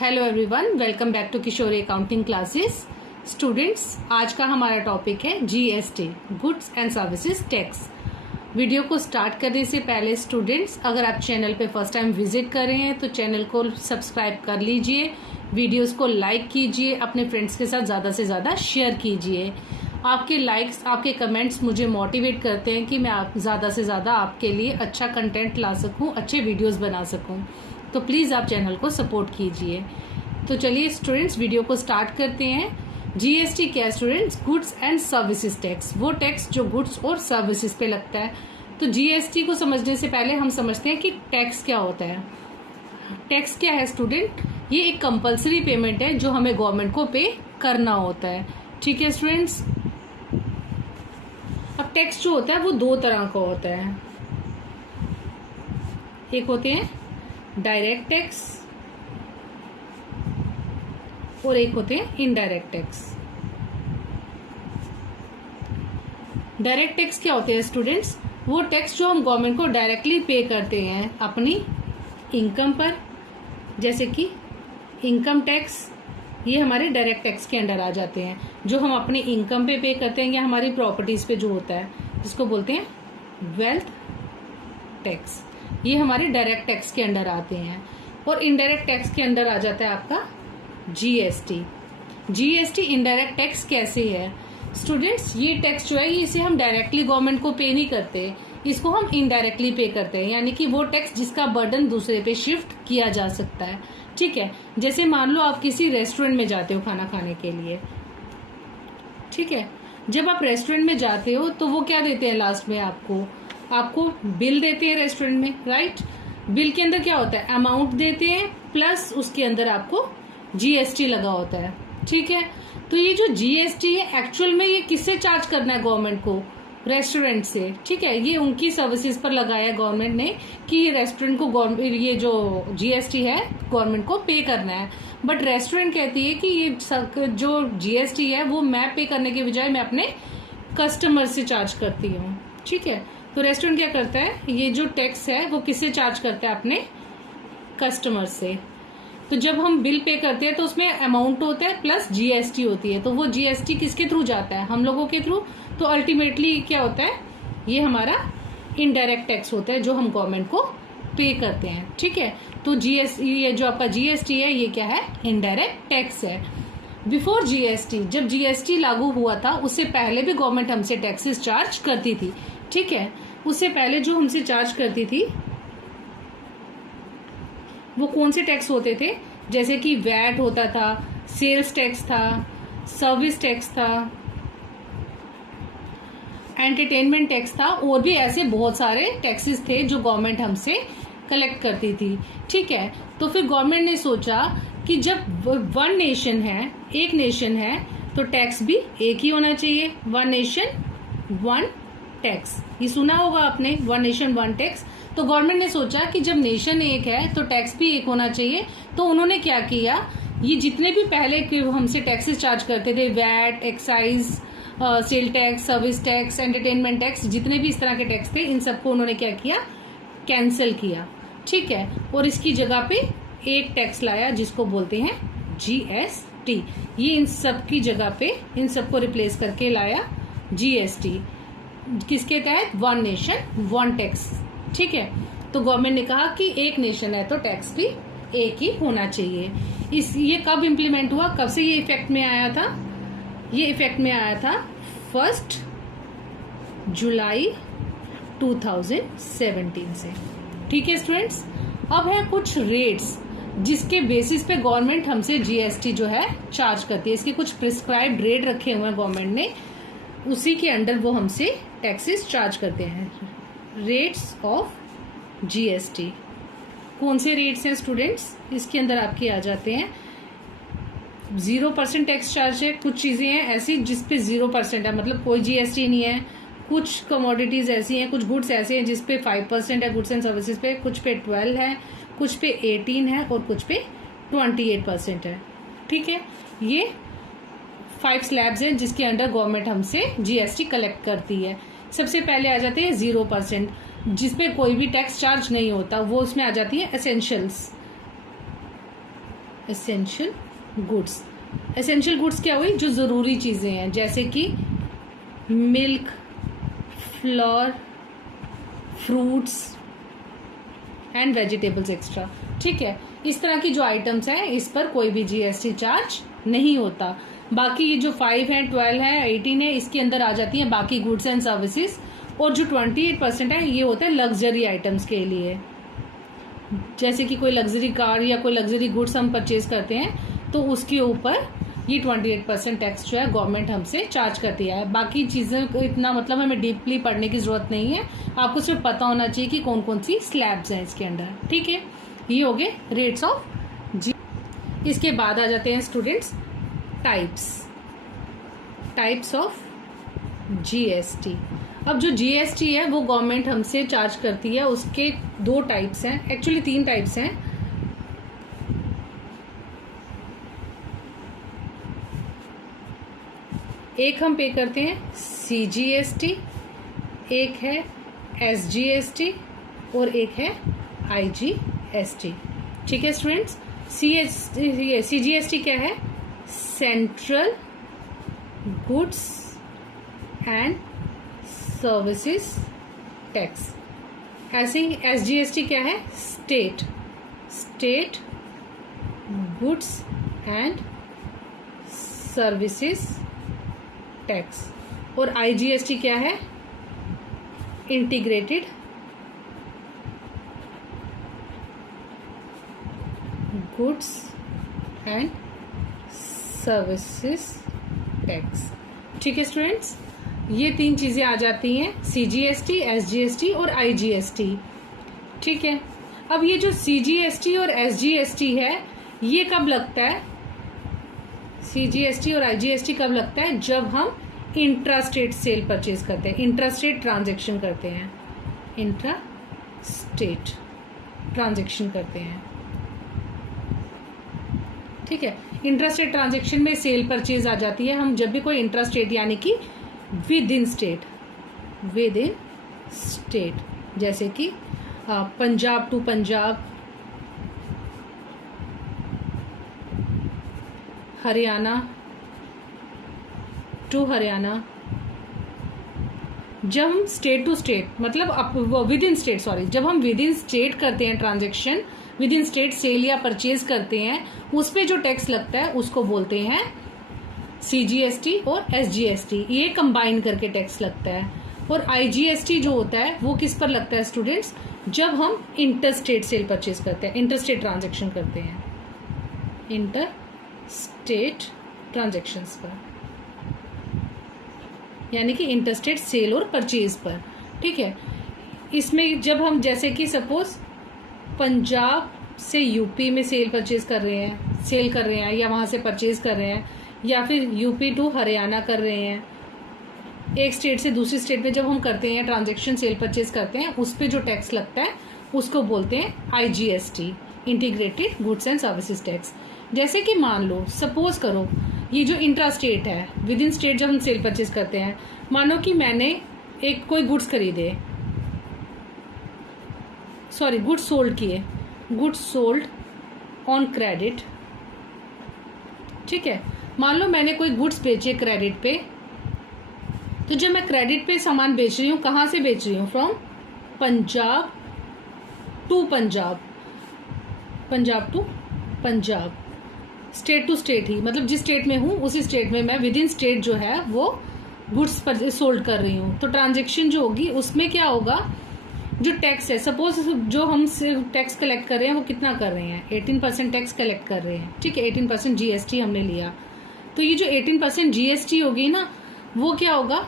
Hello everyone, welcome back to Kishori accounting classes. Students, आज का हमारा टॉपिक है GST, goods and services tax. Video को स्टार्ट करने से पहले स्टूडेंट्स, अगर आप चैनल पे फर्स्ट टाइम विजिट कर रहे हैं तो चैनल को सब्सक्राइब कर लीजिए, वीडियोस को लाइक कीजिए, अपने फ्रेंड्स के साथ ज़्यादा से ज़्यादा शेयर कीजिए। आपके लाइक्स, आपके कमेंट्स मुझे मोटिवेट करते हैं कि मैं ज़्यादा से ज़्यादा आपके लिए अच्छा कंटेंट ला सकूं, अच्छे वीडियोस बना सकूं। तो प्लीज़ आप चैनल को सपोर्ट कीजिए। तो चलिए स्टूडेंट्स, वीडियो को स्टार्ट करते हैं। जीएसटी क्या है students? Goods and services tax, वो टैक्स जो गुड्स और सर्विसेज पे लगता है। तो जीएसटी को समझने से पहले हम समझते हैं कि टैक्स क्या होता है। टैक्स क्या है स्टूडेंट? ये एक कंपल्सरी पेमेंट है जो हमें गवर्नमेंट को पे करना होता है। ठीक है स्टूडेंट्स। अब टैक्स जो होता है वो दो तरह का होता है। एक होते हैं डायरेक्ट टैक्स और एक होते हैं इनडायरेक्ट टैक्स। डायरेक्ट टैक्स क्या होते हैं स्टूडेंट्स? वो टैक्स जो हम गवर्नमेंट को डायरेक्टली पे करते हैं अपनी इनकम पर, जैसे कि इनकम टैक्स, ये हमारे डायरेक्ट टैक्स के अंडर आ जाते हैं। जो हम अपनी इनकम पे करते हैं या हमारी प्रॉपर्टीज पे जो होता है, जिसको बोलते हैं वेल्थ टैक्स, ये हमारे डायरेक्ट टैक्स के अंडर आते हैं। और इनडायरेक्ट टैक्स के अंदर आ जाता है आपका जीएसटी। जीएसटी इनडायरेक्ट टैक्स कैसे है स्टूडेंट्स? ये टैक्स जो है इसे हम डायरेक्टली गवर्नमेंट को पे नहीं करते, इसको हम इनडायरेक्टली पे करते हैं, यानी कि वो टैक्स जिसका बर्डन दूसरे पे शिफ्ट किया जा सकता है। ठीक है, जैसे मान लो आप किसी रेस्टोरेंट में जाते हो खाना खाने के लिए। ठीक है, जब आप रेस्टोरेंट में जाते हो तो वो क्या देते हैं लास्ट में? आपको बिल देते हैं रेस्टोरेंट में, राइट? बिल के अंदर क्या होता है? अमाउंट देते हैं प्लस उसके अंदर आपको जीएसटी लगा होता है। ठीक है, तो ये जो जीएसटी है एक्चुअल में ये किससे चार्ज करना है गवर्नमेंट को? रेस्टोरेंट से। ठीक है, ये उनकी सर्विसेज पर लगाया गवर्नमेंट ने कि ये रेस्टोरेंट को ये जो जीएसटी है गवर्नमेंट को पे करना है। बट रेस्टोरेंट कहती है कि ये जो जीएसटी है वो मैं पे करने के बजाय मैं अपने कस्टमर से चार्ज करती हूँ। ठीक है, तो रेस्टोरेंट क्या करता है? ये जो टैक्स है वो किससे चार्ज करता है? अपने कस्टमर से। तो जब हम बिल पे करते हैं तो उसमें अमाउंट होता है प्लस जीएसटी होती है। तो वो जीएसटी किसके थ्रू जाता है? हम लोगों के थ्रू। तो अल्टीमेटली क्या होता है? ये हमारा इनडायरेक्ट टैक्स होता है जो हम गवर्नमेंट को पे करते हैं। ठीक है, तो जीएसटी, ये जो आपका जीएसटी है ये क्या है? इनडायरेक्ट टैक्स है। बिफोर जीएसटी, जब जीएसटी लागू हुआ था उससे पहले भी गवर्नमेंट हमसे टैक्सेस चार्ज करती थी। ठीक है, उससे पहले जो हमसे चार्ज करती थी वो कौन से टैक्स होते थे? जैसे कि वैट होता था, सेल्स टैक्स था, सर्विस टैक्स था, एंटरटेनमेंट टैक्स था, और भी ऐसे बहुत सारे टैक्सेस थे जो गवर्नमेंट हमसे कलेक्ट करती थी। ठीक है, तो फिर गवर्नमेंट ने सोचा कि जब वन नेशन है, एक नेशन है, तो टैक्स भी एक ही होना चाहिए। वन नेशन वन टैक्स, ये सुना होगा आपने, वन नेशन वन टैक्स। तो गवर्नमेंट ने सोचा कि जब नेशन एक है तो टैक्स भी एक होना चाहिए। तो उन्होंने क्या किया, ये जितने भी पहले हमसे टैक्सेस चार्ज करते थे, VAT, excise, sale tax, service tax, entertainment tax, जितने भी इस तरह के टैक्स थे, इन सबको उन्होंने क्या किया? कैंसिल किया। ठीक है, और इसकी जगह पे एक टैक्स लाया जिसको बोलते हैं जीएसटी। ये इन सब की जगह पे इन सबको रिप्लेस करके लाया जीएसटी। किसके तहत? One nation one tax. ठीक है, तो गवर्नमेंट ने कहा कि एक नेशन है तो टैक्स भी एक ही होना चाहिए। ये कब इम्प्लीमेंट हुआ? कब से ये इफेक्ट में आया था? ये इफेक्ट में आया था 1 जुलाई 2017 से। ठीक है स्टूडेंट्स, अब है कुछ रेट्स जिसके बेसिस पे गवर्नमेंट हमसे जीएसटी जो है चार्ज करती है। इसके कुछ प्रिस्क्राइब्ड रेट रखे हुए हैं गवर्नमेंट ने, उसी के अंडर वो हमसे टैक्सेस चार्ज करते हैं। रेट्स ऑफ जीएसटी कौन से रेट्स हैं स्टूडेंट्स? इसके अंदर आपके आ जाते हैं 0% टैक्स चार्ज है। कुछ चीजें हैं ऐसी जिसपे 0% है, मतलब कोई जीएसटी नहीं है। कुछ कमोडिटीज ऐसी हैं, कुछ गुड्स ऐसे हैं जिसपे 5% है गुड्स एंड सर्विसेज पे, कुछ पे 12 है, कुछ पे 18 है और कुछ पे 28% है। ठीक है, ये 5 स्लैब्स हैं जिसके अंडर गवर्नमेंट हमसे जीएसटी कलेक्ट करती है। सबसे पहले आ जाते हैं 0%, जिसपे कोई भी टैक्स चार्ज नहीं होता, वो उसमें आ जाती है essentials. Essential goods. Essential goods क्या हुई? जो ज़रूरी चीज़ें हैं, जैसे कि milk, floor, fruits and vegetables extra. ठीक है, इस तरह की जो आइटम्स हैं इस पर कोई भी जीएसटी चार्ज नहीं होता। बाकी ये जो 5 है, 12 है, 18 है, इसके अंदर आ जाती हैं बाकी गुड्स एंड सर्विसेज। और जो 28% है ये होता है लग्जरी आइटम्स के लिए, जैसे कि कोई लग्जरी कार या कोई लग्जरी गुड्स हम परचेज करते हैं तो उसके ऊपर ये 28% टैक्स जो है गवर्नमेंट हमसे चार्ज करती है। बाकी चीज़ें को इतना मतलब हमें डीपली पढ़ने की ज़रूरत नहीं है, आपको सिर्फ पता होना चाहिए कि कौन कौन सी स्लैब्स हैं इसके अंदर। ठीक है, ये हो गए रेट्स ऑफ जी। इसके बाद आ जाते हैं स्टूडेंट्स टाइप्स ऑफ जीएसटी। अब जो जीएसटी है वो गवर्नमेंट हमसे चार्ज करती है, उसके 2 टाइप्स हैं, एक्चुअली 3 टाइप्स हैं। एक हम पे करते हैं सीजीएसटी, एक है एसजीएसटी और एक है आईजीएसटी। ठीक है स्टूडेंट्स, सीजीएसटी क्या है? Central goods and services tax. ऐसे ही एसजीएसटी क्या है? State goods and services tax. और आईजीएसटी क्या है? Integrated goods and services tax. ठीक है स्टूडेंट्स, ये 3 चीज़ें आ जाती हैं, सीजीएसटी, एसजीएसटी और आईजीएसटी। ठीक है, अब ये जो सीजीएसटी और एसजीएसटी है ये कब लगता है? सीजीएसटी और आईजीएसटी कब लगता है? जब हम इंट्रास्टेट सेल परचेज करते हैं, इंट्रास्टेट ट्रांजैक्शन करते हैं, इंट्रास्टेट ट्रांजैक्शन करते हैं। ठीक है, इंट्रास्टेट ट्रांजैक्शन में सेल परचेज आ जाती है हम जब भी कोई इंट्रास्टेट यानी कि विद इन स्टेट, जैसे कि पंजाब टू पंजाब, हरियाणा टू हरियाणा। जब हम स्टेट टू स्टेट मतलब विद इन स्टेट, जब हम विद इन स्टेट करते हैं transaction, within state sale या परचेज करते हैं, उस पे जो टैक्स लगता है उसको बोलते हैं सीजीएसटी और एसजीएसटी, ये कंबाइन करके टैक्स लगता है। और आईजीएसटी जो होता है वो किस पर लगता है स्टूडेंट्स? जब हम इंटरस्टेट सेल परचेज करते हैं, इंटरस्टेट ट्रांजैक्शन करते हैं, इंटरस्टेट ट्रांजैक्शंस पर, यानी कि इंटरस्टेट सेल और परचेज पर। ठीक है, इसमें जब हम जैसे कि सपोज पंजाब से यूपी में सेल कर रहे हैं या वहाँ से परचेज कर रहे हैं, या फिर यूपी टू हरियाणा कर रहे हैं, एक स्टेट से दूसरी स्टेट में जब हम करते हैं ट्रांजैक्शन सेल परचेज करते हैं, उस पर जो टैक्स लगता है उसको बोलते हैं IGST, integrated goods and services tax. जैसे कि मान लो, सपोज करो ये जो इंट्रा स्टेट है, विद इन स्टेट जब हम सेल परचेज करते हैं, मानो कि मैंने एक कोई गुड्स खरीदे, गुड्स सोल्ड किए, गुड्स सोल्ड ऑन क्रेडिट। ठीक है, मान लो मैंने कोई गुड्स बेचे क्रेडिट पे, तो जब मैं क्रेडिट पे सामान बेच रही हूँ, कहाँ से बेच रही हूँ? From Punjab to Punjab, Punjab to Punjab, state to state ही, मतलब जिस स्टेट में हूँ उसी स्टेट में मैं विद इन स्टेट जो है वो गुड्स पर सोल्ड कर रही हूँ। तो ट्रांजैक्शन जो होगी उसमें क्या होगा? जो टैक्स है, सपोज जो हम टैक्स कलेक्ट कर रहे हैं वो कितना कर रहे हैं? 18% टैक्स कलेक्ट कर रहे हैं। ठीक है, 18% जीएसटी हमने लिया, तो ये जो 18% जीएसटी होगी ना, वो क्या होगा?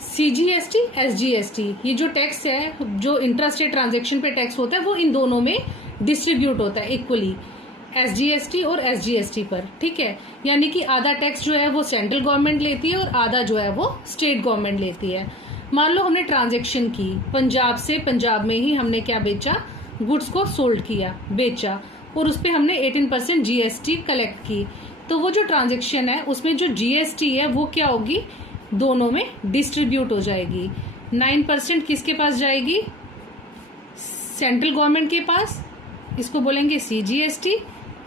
सीजीएसटी, एसजीएसटी, ये जो टैक्स है, जो इंट्रास्टेट ट्रांजैक्शन पे टैक्स होता है, वो इन दोनों में डिस्ट्रीब्यूट होता है इक्वली, एसजीएसटी और एसजीएसटी पर। ठीक है, यानी कि आधा टैक्स जो है वो सेंट्रल गवर्नमेंट लेती है और आधा जो है वो स्टेट गवर्नमेंट लेती है। मान लो हमने ट्रांजैक्शन की पंजाब से, पंजाब में ही हमने क्या बेचा? गुड्स को सोल्ड किया, बेचा, और उस पर हमने 18% जीएसटी कलेक्ट की। तो वो जो ट्रांजैक्शन है उसमें जो जीएसटी है वो क्या होगी? दोनों में डिस्ट्रीब्यूट हो जाएगी। 9% किसके पास जाएगी? सेंट्रल गवर्नमेंट के पास, इसको बोलेंगे सीजीएसटी,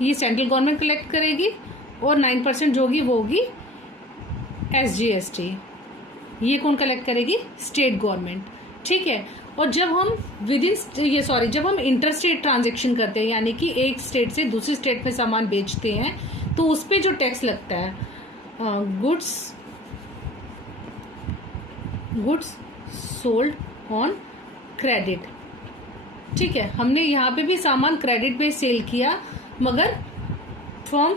ये सेंट्रल गवर्नमेंट कलेक्ट करेगी, और 9% जो होगी वो होगी SGST। ये कौन कलेक्ट करेगी? State government. ठीक है। और जब हम जब हम इंटर स्टेट ट्रांजेक्शन करते हैं, यानी कि एक स्टेट से दूसरी स्टेट में सामान बेचते हैं, तो उस पर जो टैक्स लगता है, गुड्स सोल्ड ऑन क्रेडिट। ठीक है, हमने यहाँ पे भी सामान क्रेडिट पे सेल किया, मगर फ्रॉम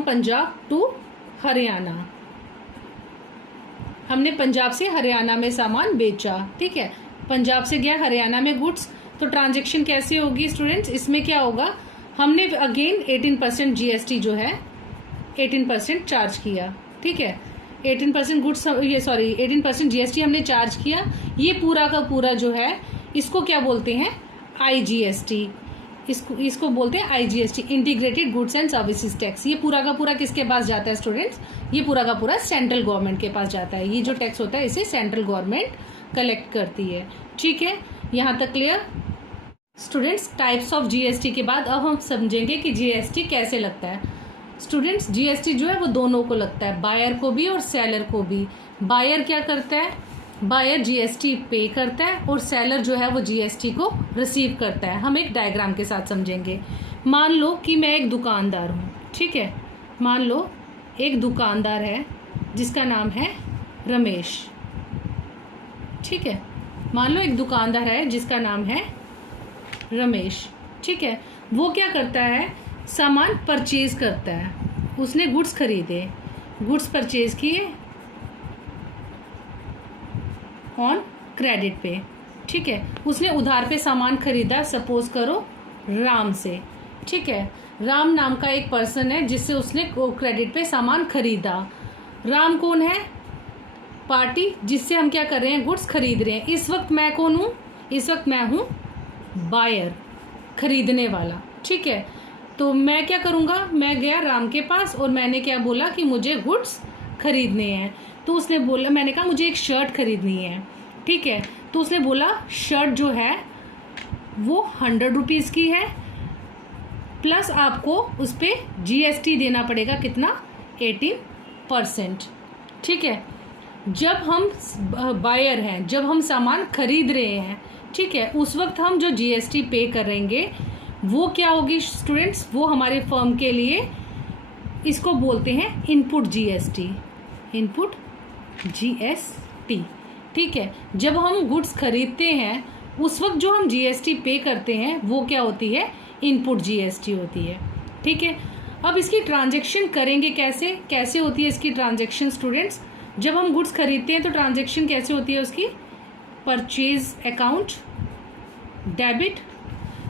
पंजाब टू हरियाणा, हमने पंजाब से हरियाणा में सामान बेचा। ठीक है, पंजाब से गया हरियाणा में गुड्स, तो ट्रांजैक्शन कैसे होगी स्टूडेंट्स? इसमें क्या होगा, हमने अगेन 18% GST जो है 18% चार्ज किया। ठीक है, 18% GST हमने चार्ज किया। ये पूरा का पूरा जो है, इसको क्या बोलते हैं? IGST। इसको बोलते हैं IGST, integrated goods and services tax. ये पूरा का पूरा किसके पास जाता है स्टूडेंट्स? ये पूरा का पूरा सेंट्रल गवर्नमेंट के पास जाता है। ये जो टैक्स होता है इसे सेंट्रल गवर्नमेंट कलेक्ट करती है। ठीक है, यहाँ तक clear students? Types of GST के बाद अब हम समझेंगे कि GST कैसे लगता है। स्टूडेंट्स, GST जो है वो दोनों को लगता है, बायर को भी और सेलर को भी। बायर क्या करता है? बायर GST पे करता है, और सेलर जो है वो GST को रिसीव करता है। हम एक डायग्राम के साथ समझेंगे। मान लो कि मैं एक दुकानदार हूँ। ठीक है, मान लो एक दुकानदार है जिसका नाम है रमेश। ठीक है, मान लो एक दुकानदार है जिसका नाम है रमेश। ठीक है, वो क्या करता है? सामान परचेज करता है। उसने गुड्स खरीदे, गुड्स परचेज किए ऑन क्रेडिट पे। ठीक है, उसने उधार पे सामान खरीदा, सपोज करो राम से। ठीक है, राम नाम का एक पर्सन है जिससे उसने क्रेडिट पे सामान खरीदा। राम कौन है? पार्टी जिससे हम क्या कर रहे हैं? गुड्स खरीद रहे हैं। इस वक्त मैं कौन हूँ? इस वक्त मैं हूँ बायर, खरीदने वाला। ठीक है, तो मैं क्या करूँगा? मैं गया राम के पास और मैंने क्या बोला कि मुझे गुड्स खरीदने हैं। तो उसने बोला, मैंने कहा मुझे एक शर्ट खरीदनी है। ठीक है, तो उसने बोला शर्ट जो है वो 100 रुपीज़ की है, प्लस आपको उस पर GST देना पड़ेगा। कितना? 18%। ठीक है, जब हम बायर हैं, जब हम सामान खरीद रहे हैं, ठीक है, उस वक्त हम जो GST पे करेंगे वो क्या होगी स्टूडेंट्स? वो हमारे फर्म के लिए, इसको बोलते हैं इनपुट GST। Input GST। ठीक है, जब हम गुड्स खरीदते हैं उस वक्त जो हम GST पे करते हैं वो क्या होती है? इनपुट GST होती है। ठीक है, अब इसकी ट्रांजैक्शन करेंगे कैसे होती है इसकी ट्रांजैक्शन स्टूडेंट्स? जब हम गुड्स खरीदते हैं तो ट्रांजैक्शन कैसे होती है उसकी? Purchase account, debit.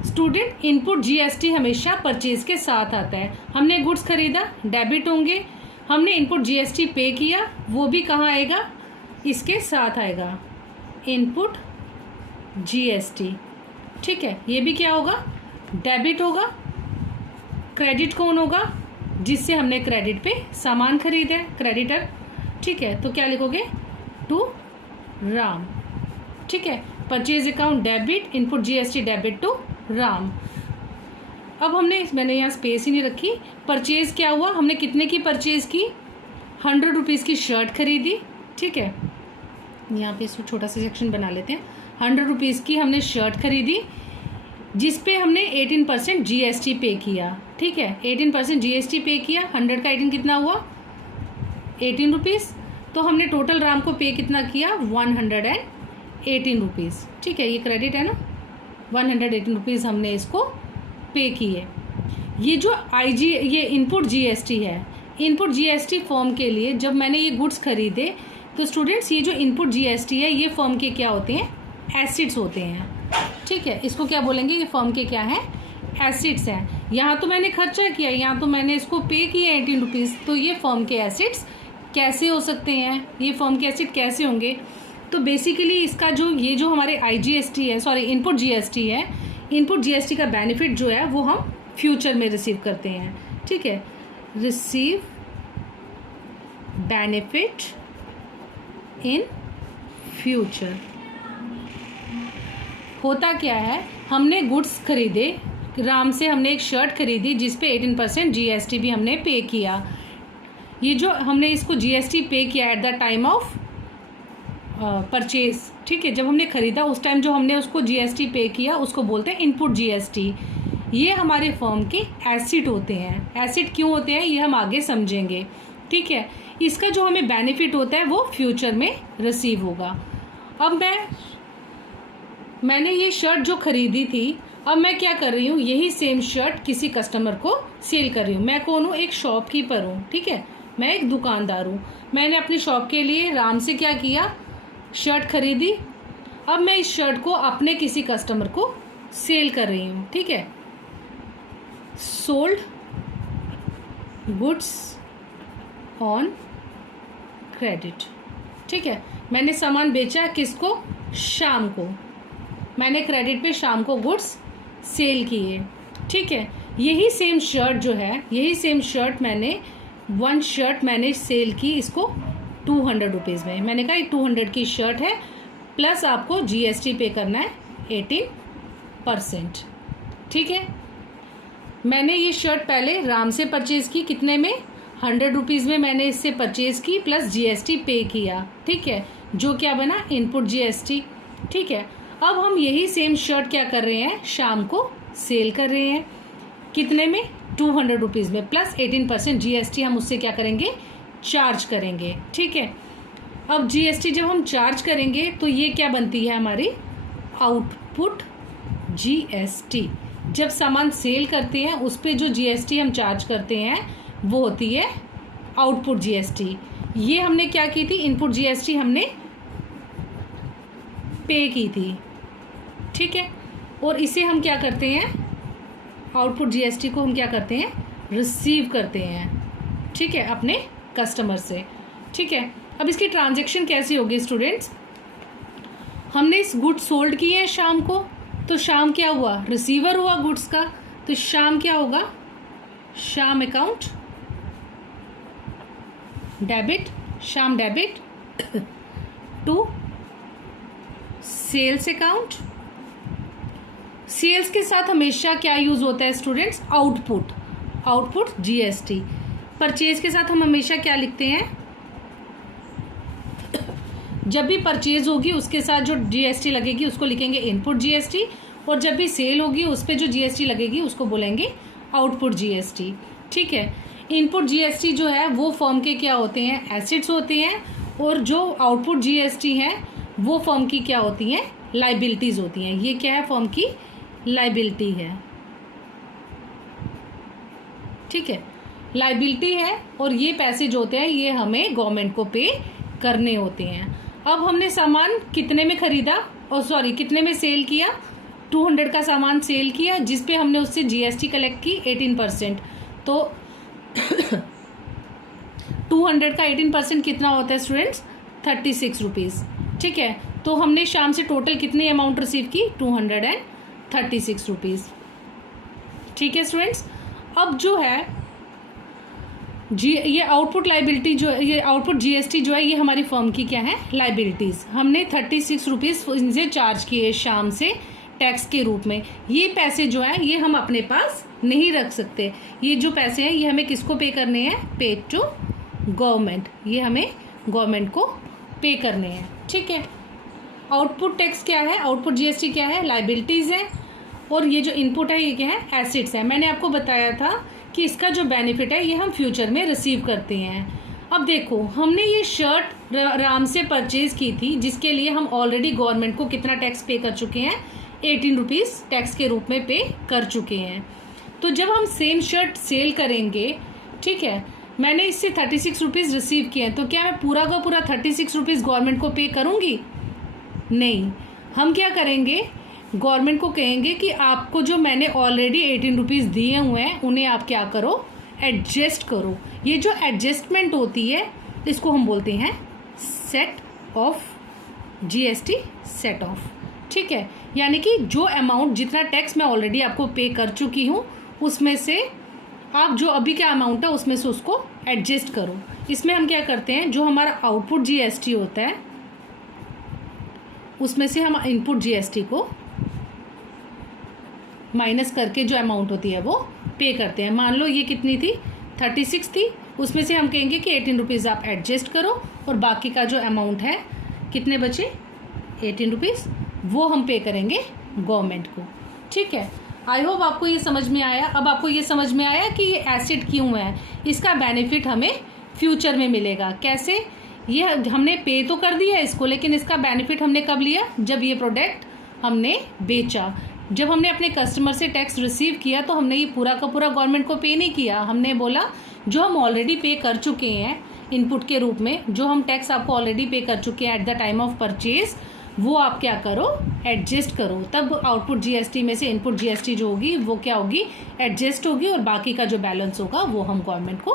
Student, input GST हमेशा परचेज के साथ आता है। हमने गुड्स खरीदा, डेबिट होंगे। हमने इनपुट GST पे किया, वो भी कहाँ आएगा? इसके साथ आएगा, इनपुट GST। ठीक है, ये भी क्या होगा? डेबिट होगा। क्रेडिट कौन होगा? जिससे हमने क्रेडिट पे सामान खरीदा है, क्रेडिटर। ठीक है, तो क्या लिखोगे? टू राम। ठीक है, purchase account debit, input GST debit to Ram. अब मैंने यहाँ स्पेस ही नहीं रखी। परचेज क्या हुआ? हमने कितने की परचेज की? 100 रुपीज़ की शर्ट खरीदी। ठीक है, यहाँ पे इसको छोटा सा सेक्शन बना लेते हैं। 100 रुपीज़ की हमने शर्ट खरीदी जिस पे हमने 18% GST पे किया। ठीक है, 18% GST पे किया। 100 का 18 कितना हुआ? 18 रुपीज़। तो हमने टोटल राम को पे कितना किया? 118 रुपीज़। ठीक है, ये क्रेडिट है ना, 118 रुपीज़ हमने इसको पे किए। ये जो ये इनपुट GST है, इनपुट GST फर्म के लिए जब मैंने ये गुड्स खरीदे, तो स्टूडेंट्स ये जो इनपुट GST है ये फर्म के क्या होते हैं? एसिड्स होते हैं। ठीक है, इसको क्या बोलेंगे? ये फर्म के क्या हैं? एसिड्स हैं। यहाँ तो मैंने खर्चा किया, यहाँ तो मैंने इसको पे किया 18 रुपीज़, तो ये फर्म के एसिड्स कैसे हो सकते हैं? ये फर्म के एसिड कैसे होंगे? तो बेसिकली इसका ये जो हमारे IGST है, सॉरी इनपुट GST है, इनपुट GST का बेनिफिट जो है वो हम फ्यूचर में रिसीव करते हैं। ठीक है, रिसीव बेनिफिट इन फ्यूचर। होता क्या है? हमने गुड्स खरीदे, राम से हमने एक शर्ट खरीदी जिस पे 18% GST भी हमने पे किया। ये जो हमने इसको GST पे किया at the time of purchase, ठीक है, जब हमने खरीदा उस टाइम जो हमने उसको GST पे किया उसको बोलते हैं इनपुट GST। ये हमारे फर्म के एसेट होते हैं। एसेट क्यों होते हैं ये हम आगे समझेंगे, ठीक है। इसका जो हमें बेनिफिट होता है वो फ्यूचर में रिसीव होगा। अब मैंने ये शर्ट जो खरीदी थी, अब मैं क्या कर रही हूँ, यही सेम शर्ट किसी कस्टमर को सेल कर रही हूँ। मैं कौन हूँ, एक शॉपकीपर हूँ, ठीक है, मैं एक दुकानदार हूँ। मैंने अपनी शॉप के लिए राम से क्या किया, शर्ट खरीदी। अब मैं इस शर्ट को अपने किसी कस्टमर को सेल कर रही हूँ, ठीक है। सोल्ड गुड्स ऑन क्रेडिट, ठीक है, मैंने सामान बेचा किसको, शाम को। मैंने क्रेडिट पे शाम को गुड्स सेल किए, ठीक है। यही सेम शर्ट जो है, यही सेम शर्ट मैंने वन शर्ट मैंने सेल की इसको 200 रुपीज़ में। मैंने कहा 200 की शर्ट है, प्लस आपको GST पे करना है 18%, ठीक है। मैंने ये शर्ट पहले राम से परचेज़ की, कितने में, 100 रुपीज़ में मैंने इससे परचेज़ की, प्लस GST पे किया, ठीक है, जो क्या बना, इनपुट GST, ठीक है। अब हम यही सेम शर्ट क्या कर रहे हैं, शाम को सेल कर रहे हैं, कितने में, 200 रुपीज़ में, प्लस 18% GST हम उससे क्या करेंगे, चार्ज करेंगे, ठीक है। अब GST जब हम चार्ज करेंगे तो ये क्या बनती है हमारी, आउटपुट GST। जब सामान सेल करते हैं उस पर जो GST हम चार्ज करते हैं वो होती है आउटपुट GST। ये हमने क्या की थी, इनपुट GST हमने पे की थी, ठीक है। और इसे हम क्या करते हैं, आउटपुट GST को हम क्या करते हैं, रिसीव करते हैं, ठीक है, अपने कस्टमर से, ठीक है। अब इसकी ट्रांजैक्शन कैसी होगी स्टूडेंट्स, हमने इस गुड्स सोल्ड किए हैं शाम को, तो शाम क्या हुआ, रिसीवर हुआ गुड्स का, तो शाम क्या होगा, Shyam account debit, Shyam debit to sales account. Sales के साथ हमेशा क्या यूज होता है students, output, output GST। Purchase के साथ हम हमेशा क्या लिखते हैं, जब भी परचेज होगी उसके साथ जो GST लगेगी उसको लिखेंगे इनपुट GST, और जब भी सेल होगी उस पर जो GST लगेगी उसको बोलेंगे आउटपुट GST, ठीक है। इनपुट GST जो है वो फर्म के क्या होते हैं, एसेट्स होते हैं, और जो आउटपुट GST है वो फर्म की क्या होती हैं, लाइबिलिटीज होती हैं। ये क्या है, फर्म की लाइबिलिटी है, ठीक है, लाइबिलिटी है। और ये पैसे जो होते हैं ये हमें गवर्नमेंट को पे करने होते हैं। अब हमने सामान कितने में खरीदा, और सॉरी कितने में सेल किया, 200 का सामान सेल किया, जिस पे हमने उससे GST कलेक्ट की 18%। तो 200 का 18% कितना होता है स्टूडेंट्स, 36 रुपीज़, ठीक है। तो हमने शाम से टोटल कितनी अमाउंट रिसीव की, 236 रुपीज़, ठीक है स्टूडेंट्स। अब जो है ये आउटपुट लाइबिलिटी जो, ये आउटपुट GST जो है ये हमारी फर्म की क्या है, लाइबिलिटीज़। हमने 36 रुपीज़ इनसे चार्ज किए शाम से टैक्स के रूप में। ये पैसे जो है ये हम अपने पास नहीं रख सकते। ये जो पैसे हैं ये हमें किसको पे करने हैं, पे टू गवर्नमेंट, ये हमें गवर्नमेंट को पे करने हैं, ठीक है। आउटपुट टैक्स क्या है, आउटपुट GST क्या है, लाइबिलिटीज़ है, और ये जो इनपुट है ये क्या है, एसेट्स है। मैंने आपको बताया था कि इसका जो बेनिफिट है ये हम फ्यूचर में रिसीव करते हैं। अब देखो हमने ये शर्ट राम से परचेज की थी जिसके लिए हम ऑलरेडी गवर्नमेंट को कितना टैक्स पे कर चुके हैं, 18 रुपीज़ टैक्स के रूप में पे कर चुके हैं। तो जब हम सेम शर्ट सेल करेंगे, ठीक है, मैंने इससे 36 रुपीज़ रिसीव किए हैं, तो क्या मैं पूरा का पूरा 36 रुपीज़ गवर्नमेंट को पे करूँगी, नहीं। हम क्या करेंगे, गवर्नमेंट को कहेंगे कि आपको जो मैंने ऑलरेडी 18 रुपीज़ दिए हुए हैं उन्हें आप क्या करो, एडजस्ट करो। ये जो एडजस्टमेंट होती है इसको हम बोलते हैं set of GST, set of, ठीक है। यानी कि जो अमाउंट, जितना टैक्स मैं ऑलरेडी आपको पे कर चुकी हूँ उसमें से आप जो अभी का अमाउंट है उसमें से उसको एडजस्ट करो। इसमें हम क्या करते हैं, जो हमारा आउटपुट GST होता है उसमें से हम इनपुट GST को माइनस करके जो अमाउंट होती है वो पे करते हैं। मान लो ये कितनी थी, 36 थी, उसमें से हम कहेंगे कि 18 रुपीज़ आप एडजस्ट करो और बाकी का जो अमाउंट है कितने बचे, 18 रुपीज़, वो हम पे करेंगे गवर्नमेंट को। ठीक है, आई होप आपको ये समझ में आया। अब आपको ये समझ में आया कि ये एसेट क्यों है, इसका बेनिफिट हमें फ्यूचर में मिलेगा। कैसे, ये हमने पे तो कर दिया इसको, लेकिन इसका बेनिफिट हमने कब लिया, जब ये प्रोडक्ट हमने बेचा। जब हमने अपने कस्टमर से टैक्स रिसीव किया तो हमने ये पूरा का पूरा गवर्नमेंट को पे नहीं किया, हमने बोला जो हम ऑलरेडी पे कर चुके हैं इनपुट के रूप में, जो हम टैक्स आपको ऑलरेडी पे कर चुके हैं at the time of purchase, वो आप क्या करो, एडजस्ट करो। तब आउटपुट जीएसटी में से इनपुट जीएसटी जो होगी वो क्या होगी, एडजस्ट होगी, और बाकी का जो बैलेंस होगा वो हम गवर्नमेंट को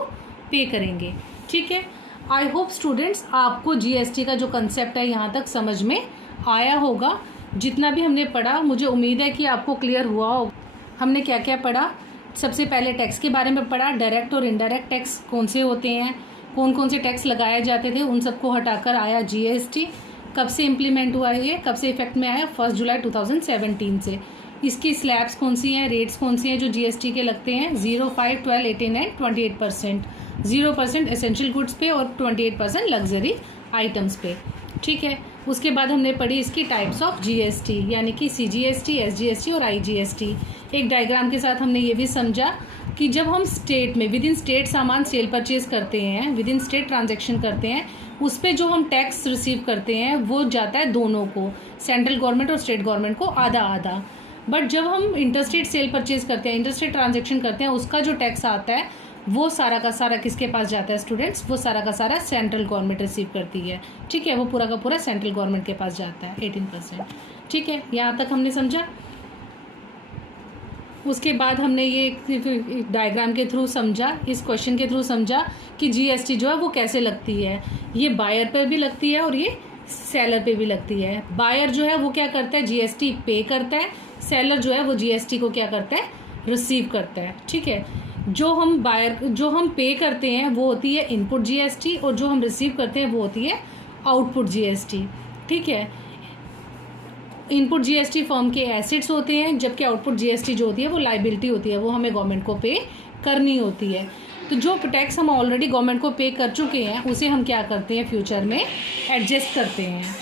पे करेंगे। ठीक है, आई होप स्टूडेंट्स आपको जीएसटी का जो कंसेप्ट है यहाँ तक समझ में आया होगा। जितना भी हमने पढ़ा मुझे उम्मीद है कि आपको क्लियर हुआ हो। हमने क्या क्या पढ़ा, सबसे पहले टैक्स के बारे में पढ़ा, डायरेक्ट और इनडायरेक्ट टैक्स कौन से होते हैं, कौन कौन से टैक्स लगाए जाते थे, उन सबको हटाकर आया जीएसटी। कब से इम्प्लीमेंट हुआ है ये, कब से इफेक्ट में आया, 1 जुलाई 2017 से। इसकी स्लैब्स कौन सी हैं, रेट्स कौन सी हैं जो जीएसटी के लगते हैं, 0, 5, 12, 18 एंड 28%। 0% एसेंशियल गुड्स पे और 28% लग्जरी आइटम्स पे। ठीक है, उसके बाद हमने पढ़ी इसकी टाइप्स ऑफ जीएसटी, यानी कि सीजीएसटी, एसजीएसटी और आईजीएसटी। एक डायग्राम के साथ हमने ये भी समझा कि जब हम स्टेट में विद इन स्टेट सामान सेल परचेज करते हैं, विद इन स्टेट ट्रांजैक्शन करते हैं, उस पर जो हम टैक्स रिसीव करते हैं वो जाता है दोनों को, सेंट्रल गवर्नमेंट और स्टेट गवर्नमेंट को आधा आधा। बट जब हम इंटरस्टेट सेल परचेज करते हैं, इंटरस्टेट ट्रांजैक्शन करते हैं, उसका जो टैक्स आता है वो सारा का सारा किसके पास जाता है स्टूडेंट्स, वो सारा का सारा सेंट्रल गवर्नमेंट रिसीव करती है। ठीक है, वो पूरा का पूरा सेंट्रल गवर्नमेंट के पास जाता है 18%। ठीक है, यहाँ तक हमने समझा। उसके बाद हमने ये डायग्राम के थ्रू समझा, इस क्वेश्चन के थ्रू समझा कि जीएसटी जो है वो कैसे लगती है। ये बायर पर भी लगती है और ये सेलर पे भी लगती है। बायर जो है वो क्या करता है, जीएसटी पे करता है, सेलर जो है वो जीएसटी को क्या करता है, रिसीव करता है। ठीक है, जो हम पे करते हैं वो होती है इनपुट जीएसटी, और जो हम रिसीव करते हैं वो होती है आउटपुट जीएसटी। ठीक है, इनपुट जीएसटी फर्म के एसेट्स होते हैं, जबकि आउटपुट जीएसटी जो होती है वो लाइबिलिटी होती है, वो हमें गवर्नमेंट को पे करनी होती है। तो जो टैक्स हम ऑलरेडी गवर्नमेंट को पे कर चुके हैं उसे हम क्या करते हैं, फ्यूचर में एडजस्ट करते हैं।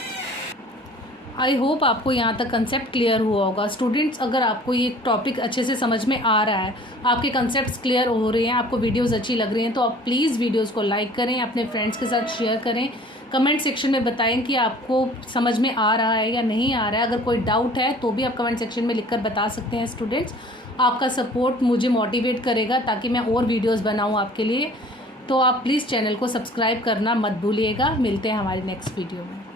आई होप आपको यहाँ तक कंसेप्ट क्लियर हुआ होगा। स्टूडेंट्स, अगर आपको ये टॉपिक अच्छे से समझ में आ रहा है, आपके कंसेप्ट्स क्लियर हो रहे हैं, आपको वीडियोस अच्छी लग रही हैं, तो आप प्लीज़ वीडियोस को लाइक करें, अपने फ्रेंड्स के साथ शेयर करें, कमेंट सेक्शन में बताएं कि आपको समझ में आ रहा है या नहीं आ रहा है। अगर कोई डाउट है तो भी आप कमेंट सेक्शन में लिखकर बता सकते हैं। स्टूडेंट्स, आपका सपोर्ट मुझे मोटिवेट करेगा ताकि मैं और वीडियोज़ बनाऊँ आपके लिए। तो आप प्लीज़ चैनल को सब्सक्राइब करना मत भूलिएगा। मिलते हैं हमारी नेक्स्ट वीडियो में।